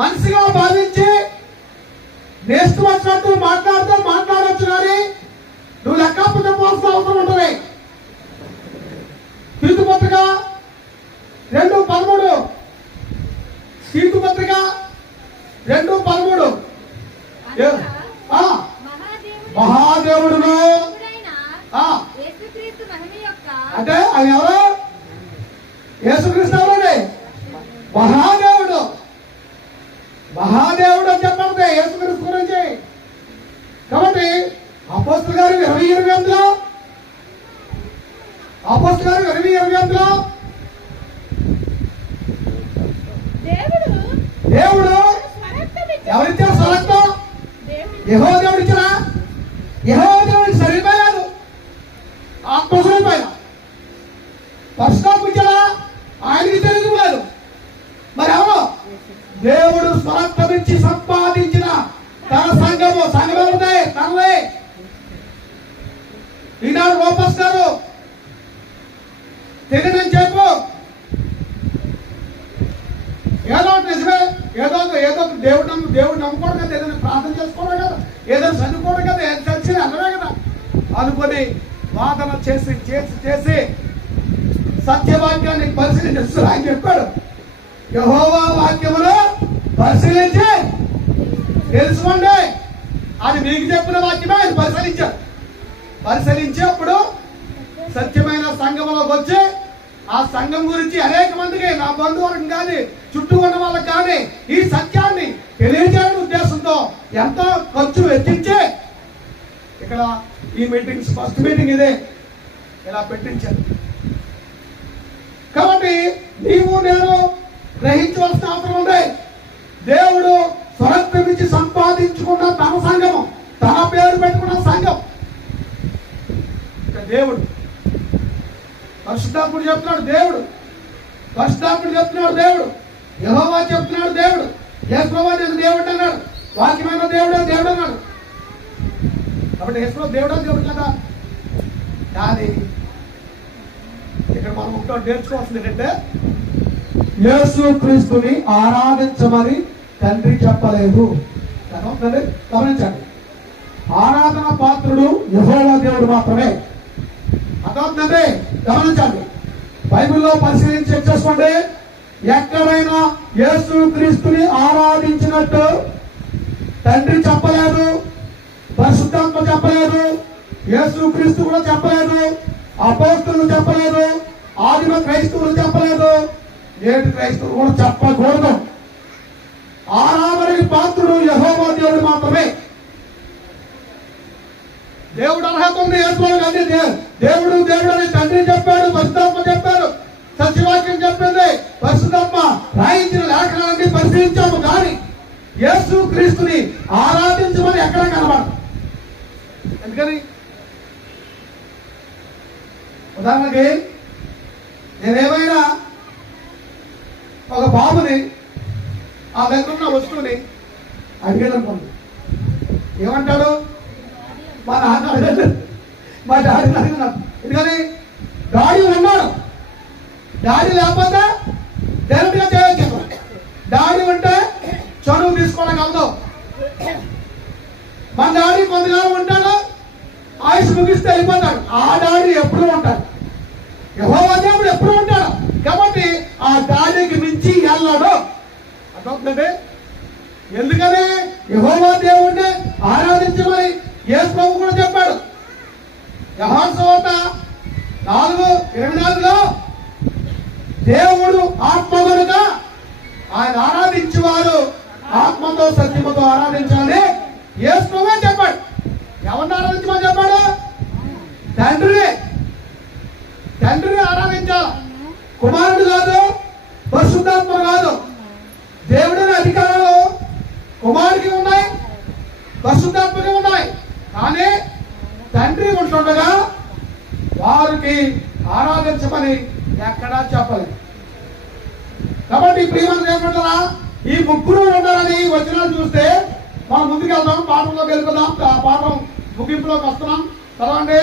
మనిషిగా భావించి నేస్తూ వచ్చినట్టు మాట్లాడవచ్చు కానీ నువ్వు లెక్కప్పుడు పోవాల్సిన అవసరం ఉంటుంది. తీతు పత్రిక 2:13 తీతు పత్రిక 2:13 మహాదేవుడును అంటే ఆయన ఎవరు? యేసుక్రీస్తు ఎవరండి? మహాదేవుడు. మహాదేవుడు అని చెప్పండి యేసుక్రీస్తు గురించి. కాబట్టి అపోస్తలుల గారు 20:28 అపోస్తలుల గారు 20:28 దేవుడు ఎవరిచ్చారు స్వరక్తం? యెహోవా దేవుడు ఇచ్చారా? యెహోవా దేవుడికి సరిపోయాడు. ఆత్మస్వరూపమైన పరిశుద్ధాత్మ ఇచ్చారా? ఆయనకి తెలియదు లేదు. మరి ఎవరు? దేవుడు స్వరక్తం ఇచ్చి సంపాదించిన తన సంఘము. సంఘం ఎవరిదే? తనలే. ఈనాడు రూపస్తారు తెలియదని చెప్పు. ఏదో నిజమే, ఏదో దేవుడు నమ్ముకోవడం కదా, ఏదైనా ప్రార్థన చేసుకోవడం కదా, ఏదైనా చదువుకోవడం కదా, ఏది తెలిసిన అన్నమే కదా అనుకొని వాదన చేసి చేసి చేసి సత్యవాక్యాన్ని పరిశీలించు. ఆయన చెప్పాడు యెహోవా వాక్యమును పరిశీలించి తెలుసుకోండి. అది మీకు చెప్పిన వాక్యమే ఆయన పరిశీలించాడు. పరిశీలించేప్పుడు సత్యమైన సంఘంలోకి వచ్చి ఆ సంఘం గురించి అనేక మందికి, నా బంధువులకు కానీ చుట్టూ ఉన్న వాళ్ళకి కానీ ఈ సత్యాన్ని తెలియజేయడం ఉద్దేశంతో ఎంతో ఖర్చు వెచ్చించి ఇక్కడ ఈ మీటింగ్స్ ఫస్ట్ మీటింగ్ ఇదే ఇలా పెట్టించారు. కాబట్టి నీవు నేను గ్రహించవలసిన అవసరం ఉంది. దేవుడు స్వరక్తం నుంచి సంపాదించుకున్న తన సంఘము, తన పేరు పెట్టుకున్న సంఘం. ఇక దేవుడు పరిశుద్ధాత్ముడు చెప్తున్నాడు. దేవుడు పరిశుద్ధాత్ముడు చెప్తున్నాడు. దేవుడు యెహోవా చెప్తున్నాడు. దేవుడు యేసుప్రభువా నేను దేవుడు అన్నాడు. వాక్యమైన దేవుడు దేవుడు అన్నాడు. కాబట్టి యేసుప్రభు దేవుడు కదా. కానీ ఇక్కడ మనం ఒకటో నేర్చుకోవాల్సింది ఏంటంటే యేసుక్రీస్తుని ఆరాధించమని తండ్రి చెప్పలేదు. గమనించండి, ఆరాధన పాత్రుడు యెహోవా దేవుడు మాత్రమే. అర్థమవుతుందండి? గమనించండి, బైబిల్లో పరిశీలించి చెక్ చేసుకోండి. ఎక్కడైనా యేసుక్రీస్తుని ఆరాధించినట్టు తండ్రి చెప్పలేదు, పరిశుద్ధాత్మ చెప్పలేదు, యేసుక్రీస్తు కూడా చెప్పలేదు, అపోస్తలులు చెప్పలేదు, ఆదిమ క్రైస్తవులు చెప్పలేదు, నేటి క్రైస్తవులు కూడా చెప్పకూడదు. ఆరాధనకి పాత్రుడు యెహోవా దేవుడు మాత్రమే. దేవుడు అర్హత ఉంది యేసుప్రభువుకి. అన్ని దేవుడు దేవుడు అని తండ్రి చెప్పాడు, పరిశుద్ధాత్మ చెప్పాడు, సత్యవాక్యం చెప్పింది, పరిశుద్ధాత్మ రాయించిన లేఖనాలన్నీ పరిశీలించాము. కానీ యేసుక్రీస్తుని ఆరాధించమని ఎక్కడ కనబడదు. ఎందుకని? ఉదాహరణకి నేనేమైనా ఒక బాబుని ఆ దగ్గర ఉన్న వస్తువుని అడిగాడనుకోండి, ఏమంటాడు? మా నాన్న అడిగాడు, మా డాడీ అడిగినాడు. ఎందుకని? డాడీ ఉన్నాడు. డాడీ లేకపోతే డైరెక్ట్ గా చేయొచ్చు. డాడీ ఉంటే చదువు తీసుకోవడం. మన డాడీ కొంతకాలం ఉంటాడు, ఆయుష్ ముగిస్తే వెళ్ళిపోతాడు. ఆ డాడీ ఎప్పుడు ఉంటాడు. యెహోవా దేవుడు ఎప్పుడు ఉంటాడు. కాబట్టి ఆ డాడీకి మించి వెళ్ళాడు. అర్థమవుతుందండి? ఎందుకని? యెహోవా దేవుడిని ఆరాధించమని యేసుప్రభువు కూడా చెప్పాడు. యోహాను సువార్త 4:24 దేవుడు ఆత్మ కనుక ఆయన ఆరాధించేవారు ఆత్మతో సత్యముతో ఆరాధించాలని యేసువే చెప్పాడు. ఎవరిని ఆరాధించమని చెప్పాడు? తండ్రిని ఆరాధించాలి. కుమారుడు కాదు, పరిశుద్ధాత్మ కాదు. దేవుడిని అధికారాలు కుమారుడికి ఉన్నాయి, పరిశుద్ధాత్మకి ఉన్నాయి. కానీ తండ్రి ఉంటుండగా వారికి ఆరాధించమని ఎక్కడా చెప్పలేదు. కాబట్టి ప్రియమైన దేవుడా, ఈ ముగ్గురు ఉండాలని వచనాలు చూస్తే మనం ముందుకు వెళ్దాం, పాఠంలోకి వెళ్ళిపోదాం. ఆ పాఠం ముగింపులోకి వస్తున్నాం. చదవండి.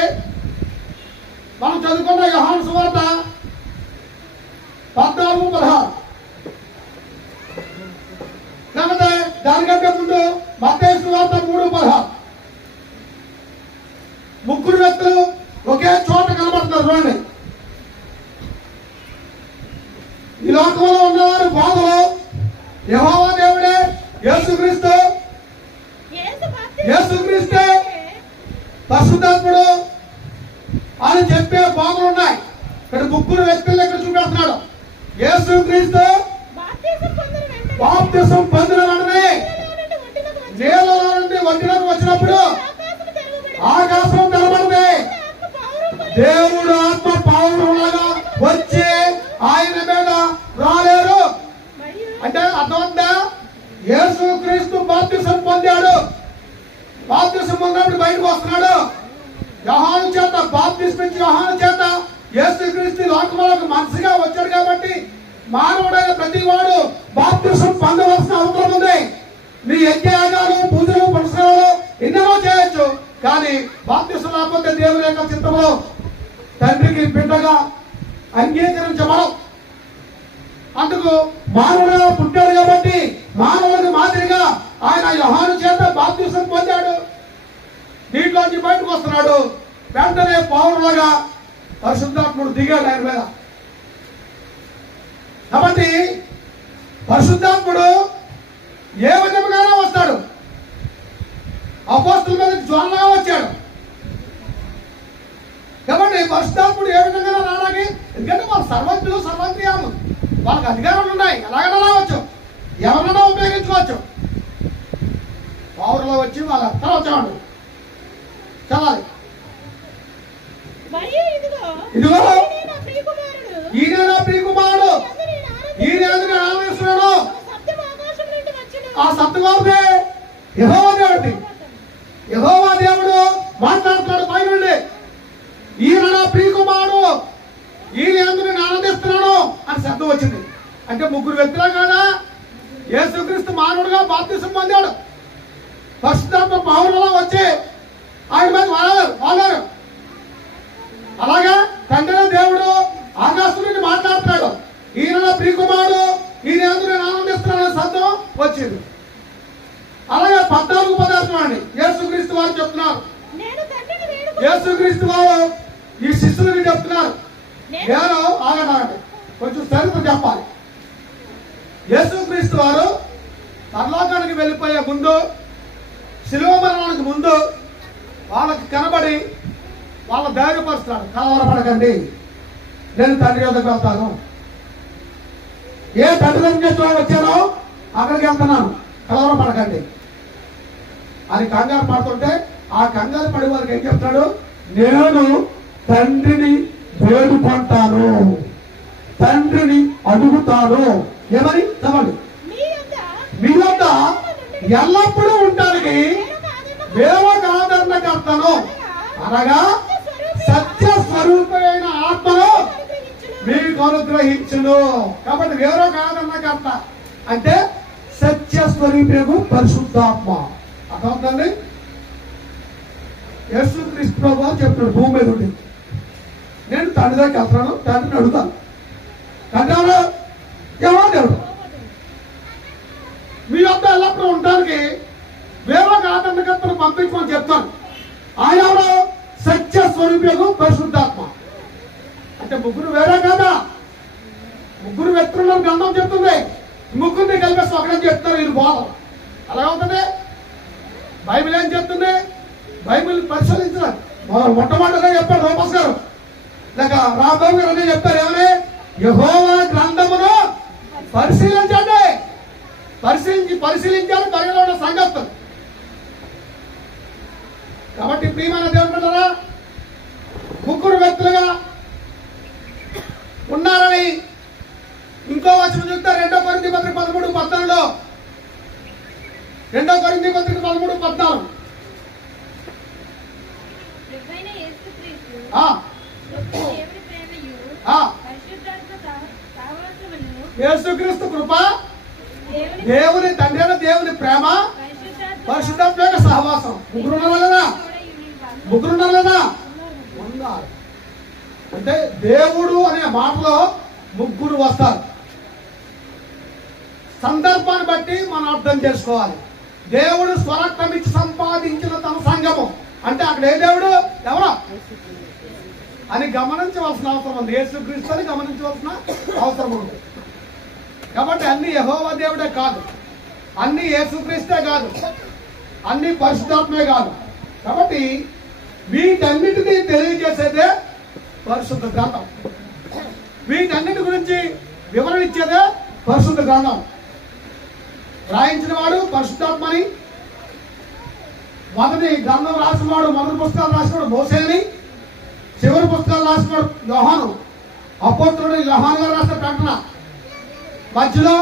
మనం చదువుకున్న యోహాను సువార్త 14:16. లేకపోతే దానికంటే ముందు మత్తయి సువార్త 3:16. ముగ్గురు వ్యక్తులు ఒకే చోట కనబడుతున్నారు. చూడండి. ఈ లోకంలో ఉన్నవారు బాధలు యెహోవా దేవుడే, యేసుక్రీస్తే పరిశుద్ధాత్ముడు అని చెప్పే బాధలు ఉన్నాయి. ఇక్కడ ముగ్గురు వ్యక్తులు ఇక్కడ చూపెడుతున్నాడు. యేసుక్రీస్తు బాప్తిసం పొందిన వెంటనే నీళ్ళలో నుండి ఒంటిలోకి వచ్చినప్పుడు ఆకాశం తెరబడింది. దేవుడు ఆత్మ పావులాగా వచ్చి ఆయన మీద రాలేరు. అంటే అర్థమంతా, యేసుక్రీస్తు బాప్తిసం పొందాడు. బాప్తిసం పొందినప్పుడు బయటకు వస్తున్నాడు. యోహాను చేత బాప్తిస్మిచ్చి యోహాను చేత యేసుక్రీస్తు లోకంలోకి మనసుగా వచ్చాడు. కాబట్టి మానవుడైన ప్రతి వాడు బాప్తిసం పొందవలసిన అవసరం ఉంది. నీ యజ్ఞయాగాలు, పూజలు, పునస్కారాలు ఎన్నెన్నో చేయొచ్చు. కానీ బాప్తిసం లేకపోతే దేవుని యొక్క చిత్తంలో తండ్రికి బిడ్డగా అంగీకరించబడం. అందుకు మానవుడుగా పుట్టాడు కాబట్టి మానవుడికి మాదిరిగా ఆయన యోహాను చేత బాప్తిసం పొందాడు. దీంట్లోంచి బయటకు వస్తున్నాడు. వెంటనే పౌరులుగా పరిశుద్ధాత్ముడు దిగాడు ఆయన మీద. కాబట్టి పరిశుద్ధాత్ముడు ఏ విధంగానే వస్తాడు. అపోస్తుల మీద జ్వాలగా వచ్చాడు. కాబట్టి పరిశుద్ధాత్ముడు ఏ విధంగా రావడానికి, ఎందుకంటే వాళ్ళు సర్వజ్ఞులు, సర్వంత్రియాము, వాళ్ళకి అధికారాలు ఉన్నాయి. ఎలాగైనా రావచ్చు, ఎవరైనా ఉపయోగించుకోవచ్చు. పౌరులో వచ్చి వాళ్ళు అర్థం వచ్చాడు. చలాలి. ఇదిగో ఈయన నా ప్రియకుమారుడు, ఈయన ఎందుకు ఆనందిస్తున్నాడు. ఆ సత్యవాదే యెహోవా దేవుడి. యెహోవా దేవుడు మాట్లాడుతున్నాడు పై నుండి. ఈయన నా ప్రియకుమారుడు, ఈయన ఎందుకు నేను ఆనందిస్తున్నాను అని శబ్దం వచ్చింది. అంటే ముగ్గురు వ్యక్తులే కదా. యేసుక్రీస్తు మానవుడుగా బాప్తిసం పొందాడు. పరిశుద్ధాత్మ పౌరులలో వచ్చి ఆయన మీద వాడారు. అలాగే తండ్రి దేవుడు ఆకాశం నుండి మాట్లాడుతున్నాడు. ఈయన ప్రియకుమారుడు, ఈయన ఎందుకు నేను ఆనందిస్తున్నాను శబ్దం వచ్చింది. అలాగే 14:16 అండి యేసుక్రీస్తు వారు చెప్తున్నారు. యేసుక్రీస్తు వారు ఈ శిష్యులకి చెప్తున్నారు. నేను ఆగండి, కొంచెం చరిత్ర చెప్పాలి. యేసుక్రీస్తు వారు పరలోకానికి వెళ్ళిపోయే ముందు, శిలువ మరణానికి ముందు వాళ్ళకి కనబడి వాళ్ళ ధైర్యపరుస్తున్నాడు. కలవరపడకండి, నేను తండ్రి వద్దకు వెళ్తాను. ఏ తండ్రి దగ్గర వచ్చానో అక్కడికి వెళ్తున్నాను, కలవరపడకండి అని కంగారు పడుతుంటే, ఆ కంగారు పడి వారికి ఏం చెప్తాడు? నేను తండ్రిని వేడుకుంటాను, తండ్రిని అడుగుతాను. ఏమని చదవండి. మీ వద్ద ఎల్లప్పుడూ ఉండడానికి వేరొక ఆదరణకర్తను, అనగా సత్య స్వరూపమైన ఆత్మను మీకు అనుగ్రహించును. కాబట్టి వేరొక ఆదరణకర్త అంటే సత్య స్వరూపము పరిశుద్ధాత్మ. అర్థమవుతుంది. యేసుక్రీస్తు ప్రభువు చెప్తాడు భూమి మీద ఉండి, నేను తండ్రి దగ్గరికి వెళ్తున్నాను, తండ్రిని అడుగుతాను. తండ్రి ఎవరు దేవుడు మీ వద్ద ఎల్లప్పుడూ ఉండడానికి వేరొక ఆదరణకర్తను పంపించమని చెప్తాను. ఆయన ఎవరు? సత్య స్వరూపము పరిశుద్ధాత్మ. అంటే ముగ్గురు వేరే కదా, ముగ్గురు వ్యక్తులను గ్రంథం చెప్తుంది. ముగ్గురిని కలిపేసి ఒకటని చెప్తారు వీళ్ళు బోధం. అలాగవుతుంది. బైబిల్ ఏం చెప్తుంది? బైబిల్ పరిశోధించారు. మొట్టమొదటిగా చెప్పాడు రూపస్ గారు, లేక రాంబాబు గారు అనే చెప్తారు. ఏమని? యెహోవా గ్రంథమును పరిశీలించండి. పరిశీలించాలి పరిగణలో ఉన్న సంగతులు. కాబట్టి ప్రియమైన దేవుని బిడ్డలారా, ముగ్గురు వ్యక్తులుగా ఉన్నారని ఇంకో వచనం చూస్తే 2 కొరింథీ పత్రిక 13:14 2 కొరింథీ పత్రిక 13:14 యేసుక్రీస్తు కృప, దేవుని తండ్రి అయిన దేవుని ప్రేమ, పరిశుద్ధాత్మ యొక్క సహవాసం. ముగ్గురు ఉన్నారు లేదా? ఉన్నారు. అంటే దేవుడు అనే మాటలో ముగ్గురు వస్తారు. సందర్భాన్ని బట్టి మనం అర్థం చేసుకోవాలి. దేవుడు స్వరక్తమిచ్చి సంపాదించిన తన సంఘము అంటే అక్కడ ఏ దేవుడు ఎవరో అని గమనించవలసిన అవసరం ఉంది. యేసుక్రీస్తు అని గమనించవలసిన అవసరం ఉంది. కాబట్టి అన్ని యెహోవా దేవుడే కాదు, అన్ని యేసుక్రీస్తే కాదు, అన్ని పరిశుద్ధాత్మే కాదు. కాబట్టి వీటన్నిటినీ తెలియజేసేదే పరిశుద్ధ గ్రంథం. వీటన్నిటి గురించి వివరణ ఇచ్చేదే పరిశుద్ధ గ్రంథం. రాయించిన వాడు పరిశుద్ధాత్మని, మొదటి గ్రంథం రాసినవాడు, మొదటి పుస్తకాలు రాసినవాడు మోసే అని, చివరి పుస్తకాలు రాసినవాడు యోహాను, అపోస్తలుడు యోహాను గారు రాసిన ప్రకటన. మధ్యలో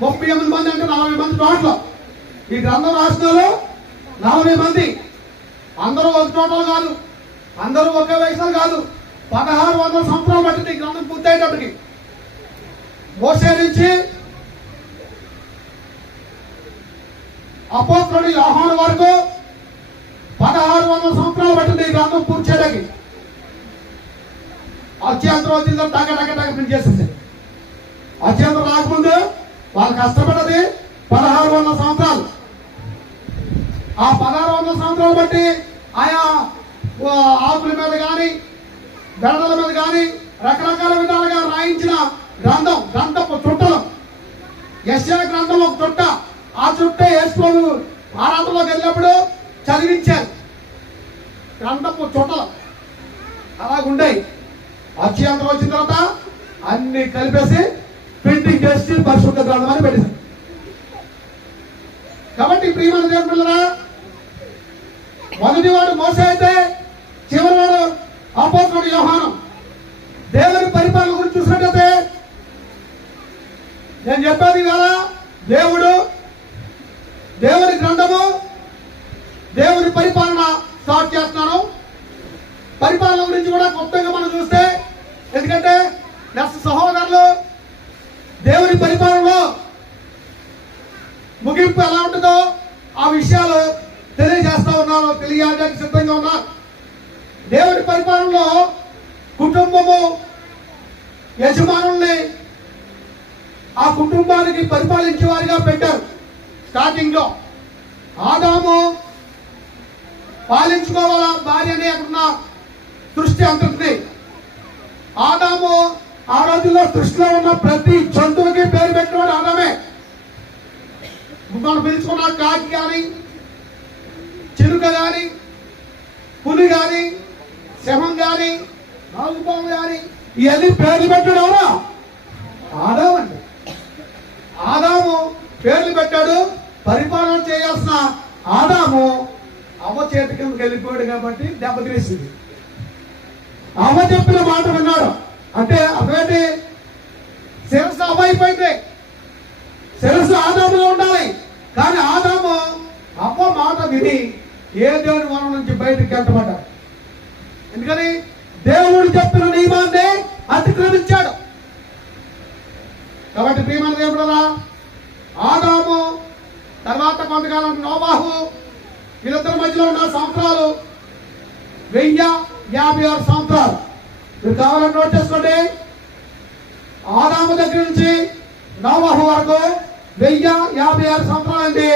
38 మంది అంటే 40 మంది టోటల్. ఈ గ్రంథం రాసిన వాళ్ళు 40 మంది. అందరూ ఒక టోటల్ కాదు, అందరూ ఒకే వయసులు కాదు. 1600 సంవత్సరాలు పట్టింది ఈ గ్రంథం పూర్తయ్యేటప్పటికి. మోసే నుంచి అపోస్తలుడు యోహాను వరకు 1600 సంవత్సరాలు పట్టింది ఈ గ్రంథం పూర్తి చేయడానికి. అత్యంత రోజుల్లో టగ ప్రింట్ చేసేసారు. అత్యంత రాకముందు వాళ్ళు కష్టపడ్డది 1600 సంవత్సరాలు. ఆ 1600 సంవత్సరాలు బట్టి ఆయా ఆకుల మీద కానీ బెడదల మీద కానీ రకరకాల విధాలుగా రాయించిన గ్రంథపు చుట్టలు. యెషయా గ్రంథం ఒక చుట్ట. ఆ చుట్టే యేసుప్రభు ఆరాధనలోకి వెళ్ళినప్పుడు చదివించారు. గ్రంథపు చుట్టలు అలాగుండేవి. అత్యంతం వచ్చిన తర్వాత అన్ని కలిపేసి ప్రింటింగ్ చేసి పరిశుద్ధ గ్రంథం అని పెట్టేశారు. కాబట్టి ప్రియమైన దేవుని పిల్లరా, మొదటి వాడు మోసే అయితే చివరి వాడు అపోస్తలుడు యోహాను. దేవుని పరిపాలన గురించి చూసినట్టయితే నేను చెప్పేది కదా, దేవుని గ్రంథము, దేవుని పరిపాలన స్టార్ట్ చేస్తున్నాను. పరిపాలన గురించి కూడా గొప్పగా మనం చూస్తే, ఎందుకంటే సహోదరులు దేవుని పరిపాలనలో ముగింపు ఎలా ఉంటుందో ఆ విషయాలు తెలియజేస్తా ఉన్నారు, తెలియజేయడానికి సిద్ధంగా ఉన్నారు. దేవుని పరిపాలనలో కుటుంబము యజమానుల్ని ఆ కుటుంబానికి పరిపాలించే వారిగా పెట్టారు. స్టార్టింగ్ లో ఆదాము పాలించుకోవాలా భార్యని అక్కడున్న సృష్టి అంటుంది. ఆదాము ఆ రోజుల్లో సృష్టిలో ఉన్న ప్రతి జంతువుకి పేరు పెట్టినవాడు ఆదామే. మనం పిలుచుకున్న కాకి కానీ, చిలుక కానీ, పులి కానీ, సింహం కానీ, నాగుపాము కానీ ఇవన్నీ పేర్లు పెట్టాడు ఎవరా? ఆదాము అండి. ఆదాము పేర్లు పెట్టాడు. పరిపాలన చేయాల్సిన ఆదాము అవ్వ చేతి కిందకి వెళ్ళిపోయాడు కాబట్టి దెబ్బతీసింది. అవ్వ చెప్పిన మాట విన్నాడు అంటే అదేంటి? శిరస్సు అవ్వ అయిపోయింది. శిరస్సు ఆదాములో ఉండాలి. కానీ ఆదాము అవ్వ మాట విని ఏ దేవుని వనం నుంచి బయటకు వెళ్ళబడ్డాడు. ఎందుకని? దేవుడు చెప్పిన నియమాన్ని అతిక్రమించాడు. కాబట్టి ప్రియమైన దేవుడురా, ఆదాము తర్వాత కొంతకాలం నోవాహు, వీళ్ళిద్దరి మధ్యలో ఉన్న సంవత్సరాలు 1056 సంవత్సరాలు. మీరు కావాలని నోట్ చేసుకోండి. ఆదాము దగ్గర నుంచి నోవాహు వరకు 1056 సంవత్సరాలు అండి.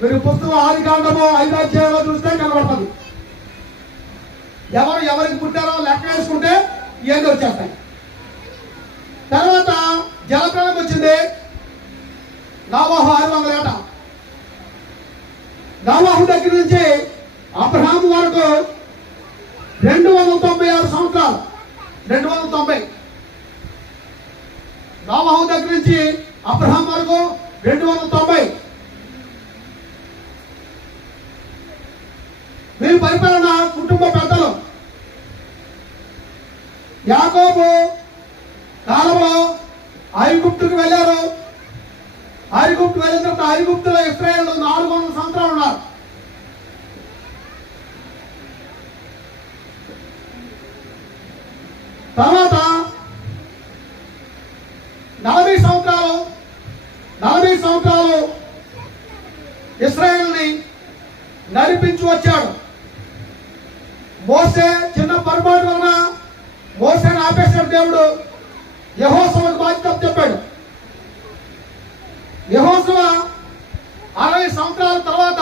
మీరు పుస్తకం ఆదికాండము 5వ అధ్యాయంలో చూస్తే కనబడుతుంది. ఎవరికి పుట్టారో లెక్క వేసుకుంటే ఏది వచ్చేస్తాయి. తర్వాత జలప్రళయం వచ్చింది. నోవాహు 600 ఏట. నోవాహు దగ్గర నుంచి అబ్రహాము వరకు 296 సంవత్సరాలు. 290 నోవహు దగ్గర నుంచి అబ్రహాం వరకు 290. వీరి పరిపాలన కుటుంబ పెద్దలు. యాకోబు కాలంలో ఐగుప్తుకు వెళ్ళారు. ఐగుప్తు వెళ్ళిన తర్వాత ఐగుప్తులో ఇశ్రాయేలు 400 సంవత్సరాలు ఉన్నారు. తర్వాత 40 సంవత్సరాలు ఇశ్రాయేలుని నడిపించి వచ్చాడు. మోసే చిన్న పొరపాటు వలన మోసేని ఆపేశాడు దేవుడు. యెహోషువకు బాధ్యత చెప్పాడు. యెహోషువ 60 సంవత్సరాల తర్వాత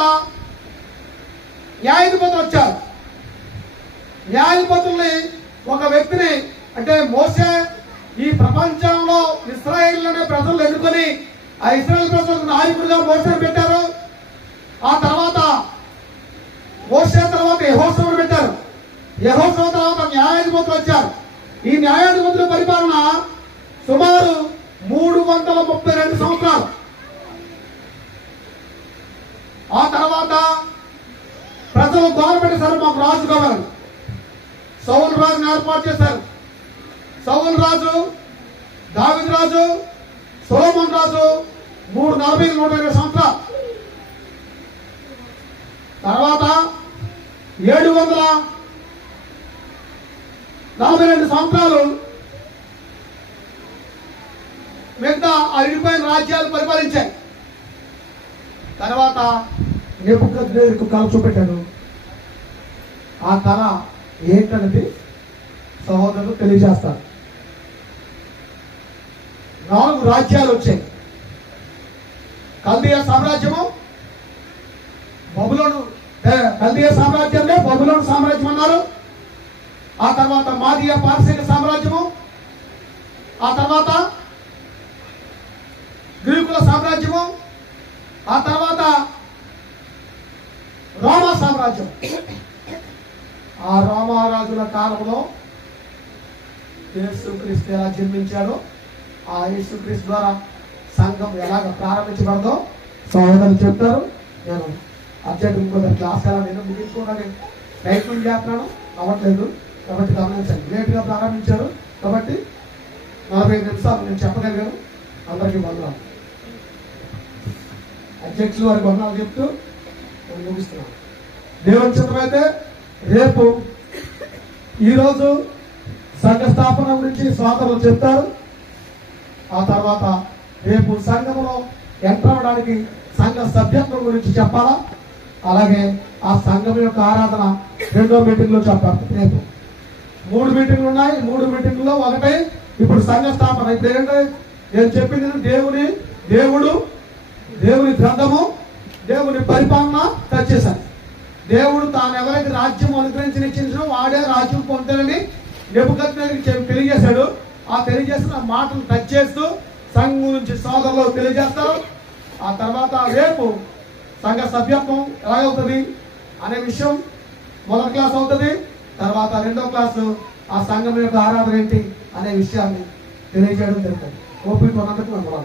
న్యాయాధిపతులు వచ్చారు. న్యాయాధిపతుల్ని ఒక వ్యక్తిని, అంటే మోసే ఈ ప్రపంచంలో ఇశ్రాయేలు అనే ప్రజలు ఎన్నుకొని ఆ ఇశ్రాయేల్ ప్రజలకు నాయకుడిగా మోసేని పెట్టారు. ఆ తర్వాత మోసే తర్వాత యెహోషువను పెట్టారు. యెహోషువ తర్వాత న్యాయాధిపతులు వచ్చారు. ఈ న్యాయాధిపతుల పరిపాలన సుమారు 332 సంవత్సరాలు. ఆ తర్వాత ప్రజలు గవర్నమెంట్ మాకు రాజు కావాలి. సౌలు రాజుని ఏర్పాటు చేశారు. సౌలు రాజు, దావీదు రాజు, సొలొమోను రాజు 340-120 సంవత్సరాలు. తర్వాత 742 సంవత్సరాలు మిగతా విడిపోయిన రాజ్యాలు పరిపాలించాయి. తర్వాత నెబుకద్నెజరుకు కళ చూపెట్టాడు. ఆ కళ ఏంటనేది సహోదరులు తెలియజేస్తారు. 4 రాజ్యాలు వచ్చాయి. కల్దీయ సామ్రాజ్యము, బబులోను, కల్దీయ సామ్రాజ్యాన్ని బబులోను సామ్రాజ్యం అన్నారు. ఆ తర్వాత మాదీయ పారసీక సామ్రాజ్యము, ఆ తర్వాత గ్రీకుల సామ్రాజ్యము, ఆ తర్వాత రోమా సామ్రాజ్యం. ఆ రోమారాజుల కాలంలో యేసుక్రీస్తు ఎలా జన్మించాడో, ఆ యేసుక్రీస్తు ద్వారా సంఘం ఎలాగ ప్రారంభించబడదో సహోదరులు చెప్తారు. నేను అర్జెంట్ ఇంకొక క్లాస్ ఎలా నేను ముగించుకోవడానికి ప్రయత్నం చేస్తున్నాను, అవ్వట్లేదు. కాబట్టి గమనించండి, లేట్గా ప్రారంభించారు కాబట్టి 45 నిమిషాలు నేను చెప్పగలిగాను. అందరికీ వందనాలు. అధ్యక్షులు వారికి వందనాలు చెప్తూ నేను ముగిస్తున్నాను. దేవుని చిత్తమైతే రేపు ఈరోజు సంఘ స్థాపన గురించి సోదరులు చెప్తారు. ఆ తర్వాత రేపు సంఘంలో ఎంటర్ అవ్వడానికి సంఘ సభ్యత్వం గురించి చెప్పాలా. అలాగే ఆ సంఘం యొక్క ఆరాధన 2వ మీటింగ్లో చెప్పాలి. రేపు 3 మీటింగ్లు ఉన్నాయి. 3 మీటింగ్లో ఒకటి ఇప్పుడు సంఘ స్థాపన. ఇప్పుడు ఏంటంటే నేను చెప్పింది దేవుని గ్రంథము, దేవుని పరిపాలన టచ్ చేశాను. దేవుడు తాను ఎవరికి రాజ్యం అనుగ్రహించి నిశ్చయించడం వాడే రాజ్యం పొందుతానని నెబుకద్నెజరుకు తెలియజేశాడు. ఆ తెలియజేసిన మాటలు టచ్ చేస్తూ సంఘం గురించి సోదరులు తెలియజేస్తారు. ఆ తర్వాత రేపు సంఘ సభ్యత్వం ఎలాగవుతుంది అనే విషయం మొదటి క్లాస్ అవుతుంది. తర్వాత 2వ క్లాసు ఆ సంఘం యొక్క ఆరాధన ఏంటి అనే విషయాన్ని తెలియజేయడం జరుగుతుంది. ఓపిక ఉన్నందుకు మనం